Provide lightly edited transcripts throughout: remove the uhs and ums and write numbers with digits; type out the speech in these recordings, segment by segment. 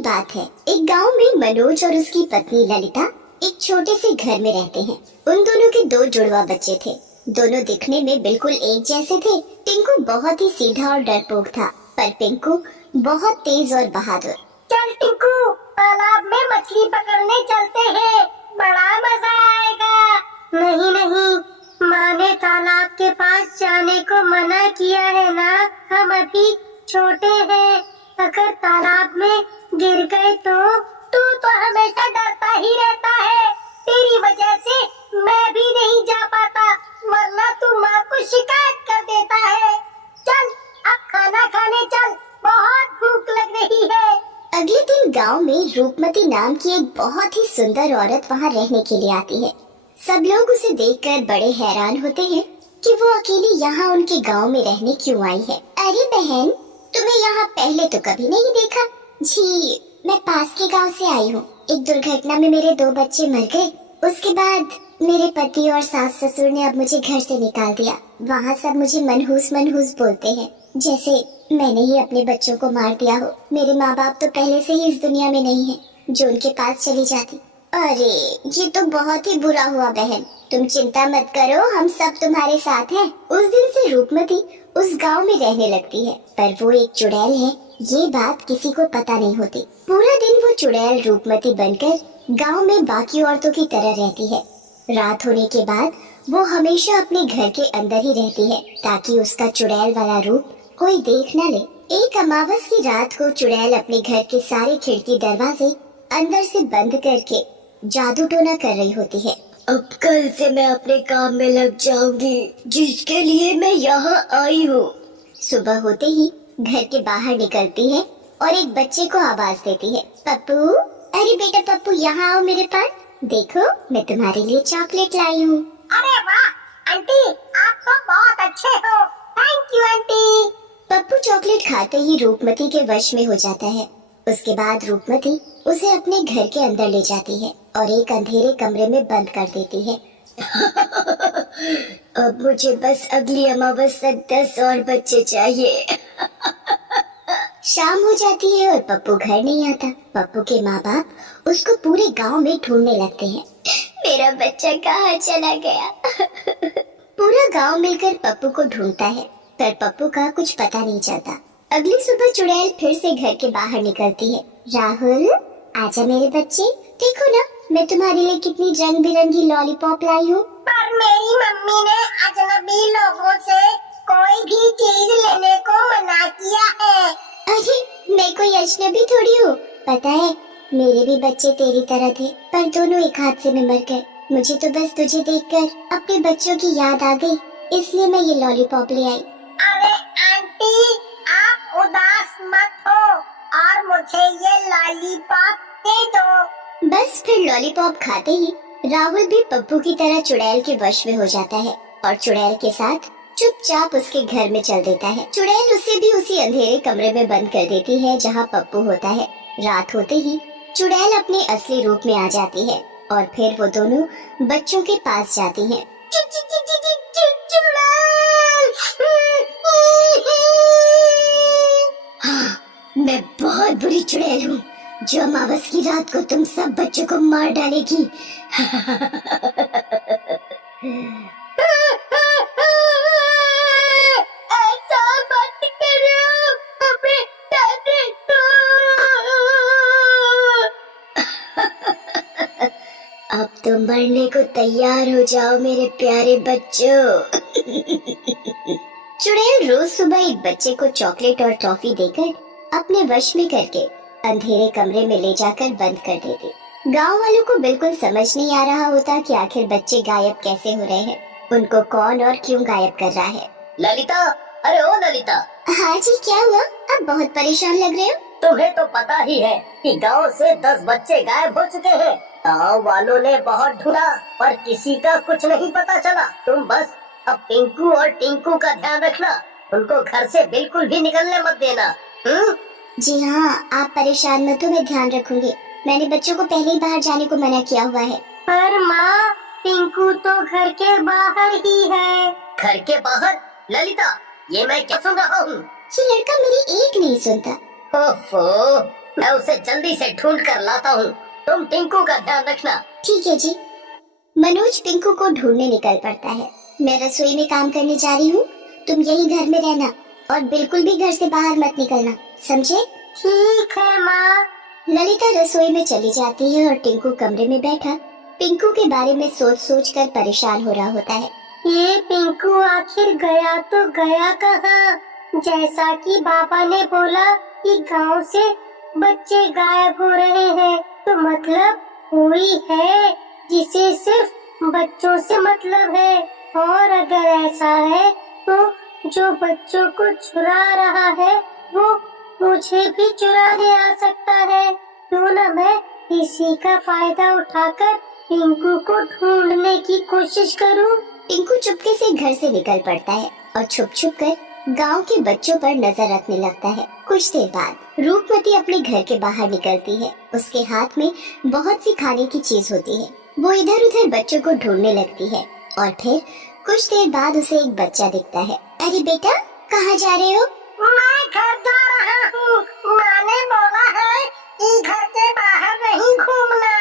बात है, एक गांव में मनोज और उसकी पत्नी ललिता एक छोटे से घर में रहते हैं। उन दोनों के दो जुड़वा बच्चे थे। दोनों दिखने में बिल्कुल एक जैसे थे। टिंकू बहुत ही सीधा और डरपोक था, पर पिंकू बहुत तेज और बहादुर। चल टिंकू, तालाब में मछली पकड़ने चलते हैं, बड़ा मजा आएगा। नहीं नहीं, माँ ने तालाब के पास जाने को मना किया है ना, हम अभी छोटे हैं। अगर तालाब में गिर गए तो तू तो हमेशा डरता ही रहता है। तेरी वजह से मैं भी नहीं जा पाता, वरना तू माँ को शिकायत कर देता है। चल अब खाना खाने चल, बहुत भूख लग रही है। अगले दिन गांव में रूपमती नाम की एक बहुत ही सुंदर औरत वहां रहने के लिए आती है। सब लोग उसे देखकर बड़े हैरान होते हैं कि वो अकेली यहाँ उनके गांव में रहने क्यों आई है। अरे बहन, तुम्हें यहाँ पहले तो कभी नहीं देखा। जी, मैं पास के गांव से आई हूँ। एक दुर्घटना में मेरे दो बच्चे मर गए। उसके बाद मेरे पति और सास ससुर ने अब मुझे घर से निकाल दिया। वहाँ सब मुझे मनहूस मनहूस बोलते हैं, जैसे मैंने ही अपने बच्चों को मार दिया हो। मेरे माँ बाप तो पहले से ही इस दुनिया में नहीं है, जो उनके पास चली जाती। अरे ये तो बहुत ही बुरा हुआ बहन, तुम चिंता मत करो, हम सब तुम्हारे साथ हैं। उस दिन से रूपमती उस गांव में रहने लगती है, पर वो एक चुड़ैल है, ये बात किसी को पता नहीं होती। पूरा दिन वो चुड़ैल रूपमती बनकर गांव में बाकी औरतों की तरह रहती है। रात होने के बाद वो हमेशा अपने घर के अंदर ही रहती है, ताकि उसका चुड़ैल वाला रूप कोई देख न ले। एक अमावस की रात को चुड़ैल अपने घर के सारे खिड़की दरवाजे अंदर से बंद करके जादू टोना कर रही होती है। अब कल से मैं अपने काम में लग जाऊंगी, जिसके लिए मैं यहाँ आई हूँ। सुबह होते ही घर के बाहर निकलती है और एक बच्चे को आवाज देती है, पप्पू, अरे बेटा पप्पू, यहाँ आओ मेरे पास। देखो, मैं तुम्हारे लिए चॉकलेट लाई हूँ। अरे वाह आंटी, आप तो बहुत अच्छे हो। Thank you aunty. Pappu chocolate खाते ही रूपमती के वश में हो जाता है। उसके बाद रूपमती उसे अपने घर के अंदर ले जाती है और एक अंधेरे कमरे में बंद कर देती है। अब मुझे बस अगली अमावस तक 10 और बच्चे चाहिए। शाम हो जाती है और पप्पू घर नहीं आता। पप्पू के माँ बाप उसको पूरे गांव में ढूंढने लगते हैं। मेरा बच्चा कहाँ चला गया? पूरा गांव मिलकर पप्पू को ढूंढता है, पर पप्पू का कुछ पता नहीं चलता। अगली सुबह चुड़ैल फिर से घर के बाहर निकलती है। राहुल, आजा मेरे बच्चे, देखो ना, मैं तुम्हारे लिए कितनी रंग बिरंगी लॉलीपॉप लाई हूँ। पर मेरी मम्मी ने अजनबी लोगों से कोई भी चीज लेने को मना किया है। अरे मैं कोई अजनबी थोड़ी हूँ, पता है मेरे भी बच्चे तेरी तरह थे, पर दोनों एक हादसे में मर गए। मुझे तो बस तुझे देखकर अपने बच्चों की याद आ गई, इसलिए मैं ये लॉलीपॉप ले आई। अरे आंटी, आप उदास मत हो और मुझे ये लॉलीपॉप दे दो। बस फिर लॉलीपॉप खाते ही राहुल भी पप्पू की तरह चुड़ैल के वश में हो जाता है और चुड़ैल के साथ चुपचाप उसके घर में चल देता है। चुड़ैल उसे भी उसी अंधेरे कमरे में बंद कर देती है जहाँ पप्पू होता है। रात होते ही चुड़ैल अपने असली रूप में आ जाती है और फिर वो दोनों बच्चों के पास जाती हैं। हाँ, मैं बहुत बुरी चुड़ैल हूँ, जो अमावस की रात को तुम सब बच्चों को मार डालेगी। ऐसा मत करो, हमें जाने दो। अब तो मरने को तैयार हो जाओ मेरे प्यारे बच्चों। चुड़ैल रोज सुबह एक बच्चे को चॉकलेट और टॉफी देकर अपने वश में करके अंधेरे कमरे में ले जाकर बंद कर देती। गांव वालों को बिल्कुल समझ नहीं आ रहा होता कि आखिर बच्चे गायब कैसे हो रहे हैं, उनको कौन और क्यों गायब कर रहा है। ललिता, अरे ओ ललिता। हाँ जी, क्या हुआ? आप बहुत परेशान लग रहे हो। तुम्हें तो पता ही है कि गांव से 10 बच्चे गायब हो चुके हैं। गांव वालों ने बहुत ढूंढा पर किसी का कुछ नहीं पता चला। तुम बस अब पिंकू और टिंकू का ध्यान रखना, उनको घर से बिल्कुल भी निकलने मत देना। जी हाँ, आप परेशान मत हो, मैं ध्यान रखूंगी। मैंने बच्चों को पहले ही बाहर जाने को मना किया हुआ है। पर माँ, टिंकू तो घर के बाहर ही है। घर के बाहर? ललिता, ये मैं क्या सुन रहा हूँ? ये लड़का मेरी एक नहीं सुनता। ओफो, मैं उसे जल्दी से ढूंढ कर लाता हूँ। तुम टिंकू का ध्यान रखना। ठीक है जी। मनोज पिंकू को ढूंढने निकल पड़ता है। मैं रसोई में काम करने जा रही हूँ, तुम यही घर में रहना और बिल्कुल भी घर से बाहर मत निकलना, समझे? ठीक है माँ। ललिता रसोई में चली जाती है और टिंकू कमरे में बैठा पिंकू के बारे में सोच सोच कर परेशान हो रहा होता है। ये पिंकू आखिर गया तो गया कहाँ? जैसा कि बाबा ने बोला कि गांव से बच्चे गायब हो रहे हैं, तो मतलब कोई है जिसे सिर्फ बच्चों से मतलब है। और अगर ऐसा है तो जो बच्चों को चुरा रहा है वो मुझे भी चुराने आ सकता है। क्यों न मैं इसी का फायदा उठाकर टिंकू को ढूंढने की कोशिश करूं। टिंकू चुपके से घर से निकल पड़ता है और छुप छुप कर गांव के बच्चों पर नजर रखने लगता है। कुछ देर बाद रूपमती अपने घर के बाहर निकलती है। उसके हाथ में बहुत सी खाने की चीज होती है। वो इधर उधर बच्चों को ढूंढने लगती है और फिर कुछ देर बाद उसे एक बच्चा दिखता है। अरे बेटा, कहाँ जा रहे हो? मैं घर जा रहा हूँ। माँ ने बोला है कि घर के बाहर नहीं घूमना।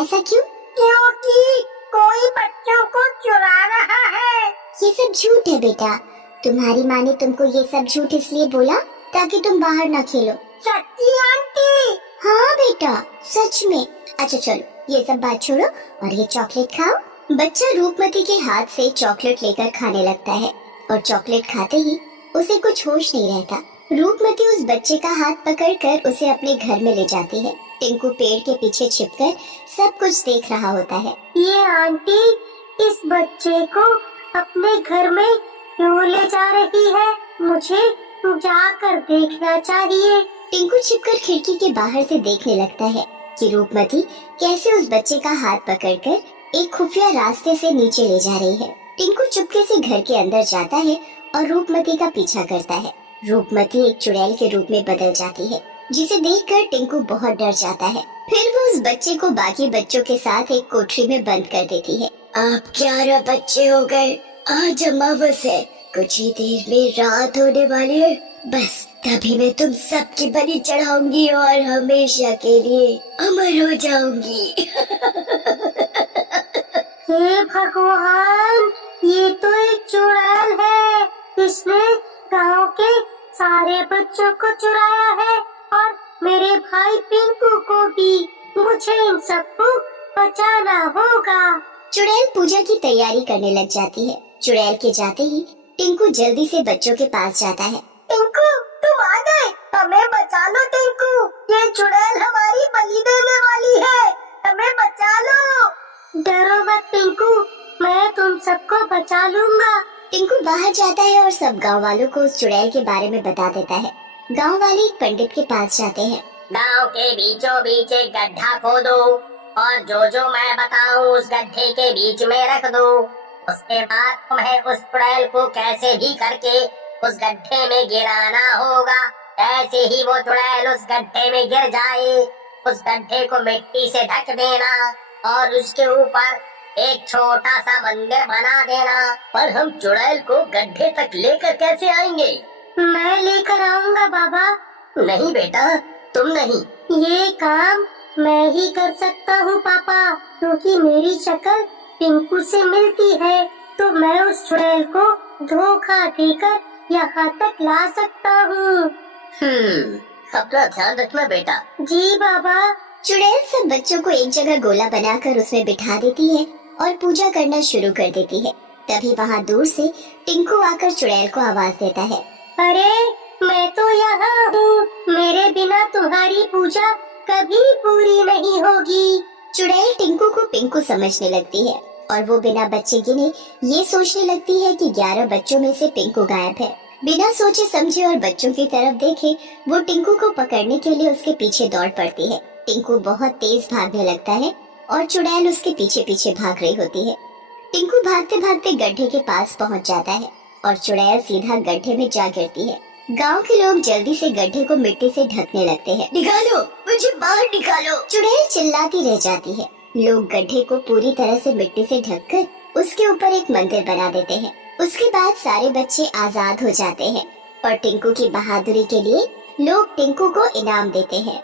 ऐसा क्यों? क्योंकि कोई बच्चों को चुरा रहा है। ये सब झूठ है बेटा। तुम्हारी माँ ने तुमको ये सब झूठ इसलिए बोला ताकि तुम बाहर ना खेलो। सच्ची आंटी? हाँ बेटा, सच में। अच्छा चलो, ये सब बात छोड़ो और ये चॉकलेट खाओ। बच्चा रूपमती के हाथ से चॉकलेट लेकर खाने लगता है और चॉकलेट खाते ही उसे कुछ होश नहीं रहता। रूपमती उस बच्चे का हाथ पकड़कर उसे अपने घर में ले जाती है। टिंकू पेड़ के पीछे छिपकर सब कुछ देख रहा होता है। ये आंटी इस बच्चे को अपने घर में क्यों ले जा रही है? मुझे जाकर देखना चाहिए। टिंकू छिपकर खिड़की के बाहर से देखने लगता है कि रूपमती कैसे उस बच्चे का हाथ पकड़कर एक खुफिया रास्ते से नीचे ले जा रही है। टिंकू चुपके से घर के अंदर जाता है और रूपमती का पीछा करता है। रूपमती एक चुड़ैल के रूप में बदल जाती है, जिसे देखकर टिंकू बहुत डर जाता है। फिर वो उस बच्चे को बाकी बच्चों के साथ एक कोठरी में बंद कर देती है। आप 11 बच्चे हो गए। आज अमावस है, कुछ ही देर में रात होने वाली है। बस तभी मैं तुम सबकी बलि चढ़ाऊंगी और हमेशा के लिए अमर हो जाऊंगी। हे भगवान, ये तो एक चुड़ैल है। इसने गांव के सारे बच्चों को चुराया है और मेरे भाई पिंकू को भी। मुझे इन सबको बचाना होगा। चुड़ैल पूजा की तैयारी करने लग जाती है। चुड़ैल के जाते ही टिंकू जल्दी से बच्चों के पास जाता है। टिंकू, तुम आ गए। हमें बचा लो टिंकू, ये चुड़ैल हमारी बलि देने वाली है। हमें बचा लो। डरो मत टिंकू, मैं तुम सबको बचा लूंगा। टिंकू बाहर जाता है और सब गांव वालों को उस चुड़ैल के बारे में बता देता है। गांव वाले एक पंडित के पास जाते हैं। गांव के बीचों बीच एक गड्ढा खोदो और जो मैं बताऊं उस गड्ढे के बीच में रख दो। उसके बाद तुम्हें उस चुड़ैल को कैसे भी करके उस गड्ढे में गिराना होगा। ऐसे ही वो चुड़ैल उस गड्ढे में गिर जाए, उस गड्ढे को मिट्टी से ढक देना और उसके ऊपर एक छोटा सा मंदिर बना देना। पर हम चुड़ैल को गड्ढे तक लेकर कैसे आएंगे? मैं लेकर आऊंगा बाबा। नहीं बेटा, तुम नहीं। ये काम मैं ही कर सकता हूँ पापा, क्योंकि मेरी शक्ल टिंकू से मिलती है, तो मैं उस चुड़ैल को धोखा देकर यहाँ तक ला सकता हूँ। अपना ध्यान रखना बेटा। जी बाबा। चुड़ैल सब बच्चों को एक जगह गोला बनाकर उसमें बिठा देती है और पूजा करना शुरू कर देती है। तभी वहाँ दूर से टिंकू आकर चुड़ैल को आवाज देता है। अरे, मैं तो यहाँ हूँ। मेरे बिना तुम्हारी पूजा कभी पूरी नहीं होगी। चुड़ैल टिंकू को पिंकू समझने लगती है और वो बिना बच्चे गिने ये सोचने लगती है कि 11 बच्चों में से पिंकू गायब है। बिना सोचे समझे और बच्चों की तरफ देखे वो टिंकू को पकड़ने के लिए उसके पीछे दौड़ पड़ती है। टिंकू बहुत तेज भागने लगता है और चुड़ैल उसके पीछे पीछे भाग रही होती है। टिंकू भागते भागते गड्ढे के पास पहुंच जाता है और चुड़ैल सीधा गड्ढे में जा गिरती है। गांव के लोग जल्दी से गड्ढे को मिट्टी से ढकने लगते हैं। निकालो, मुझे बाहर निकालो। चुड़ैल चिल्लाती रह जाती है। लोग गड्ढे को पूरी तरह से मिट्टी से ढककर उसके ऊपर एक मंदिर बना देते हैं। उसके बाद सारे बच्चे आजाद हो जाते हैं और टिंकू की बहादुरी के लिए लोग टिंकू को इनाम देते हैं।